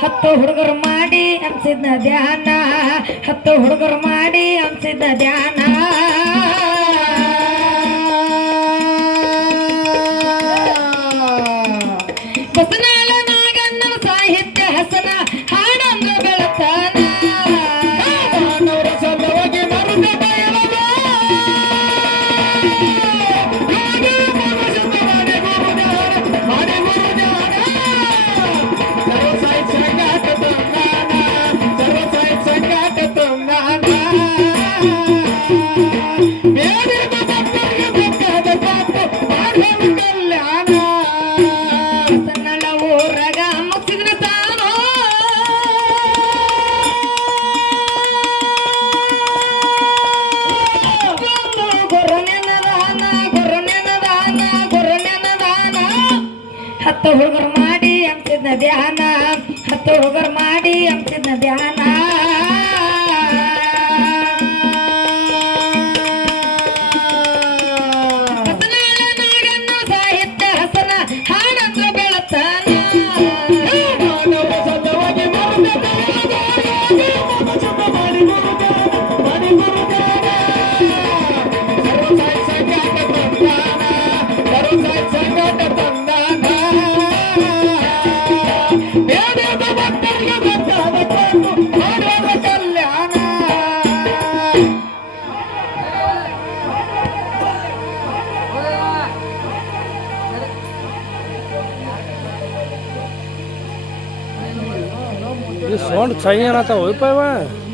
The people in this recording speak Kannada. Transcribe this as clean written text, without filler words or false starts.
ಹತ್ತು ಹುಡುಗರು ಮಾಡಿ ಹಂಸಿದ ಧ್ಯಾನ ಹತ್ತು ಹುಡುಗರು ಮಾಡಿ ಹಂಸಿದ ಧ್ಯಾನ ಬಸನಾಳ ನಾಗಣ್ಣನ ಸಾಹಿತ್ಯ ಹಸನ ಹಾಡಂದ್ರ ಬೆಳತಾನ ಹತ್ತು ಹುಡುಗರು ಮಾಡಿ ಹಂಸಿದ ಧ್ಯಾನ ಹತ್ತು ಹುಡುಗರು ಮಾಡಿ ಹಂಸಿದ ಧ್ಯಾನ ನಾಗಣ್ಣ ಸಾಹಿತ್ಯ ಹಸನ ಹಾಡಂದ್ರ ಬೆಳತಾನ ये साउंड चाहिए ना था वही पे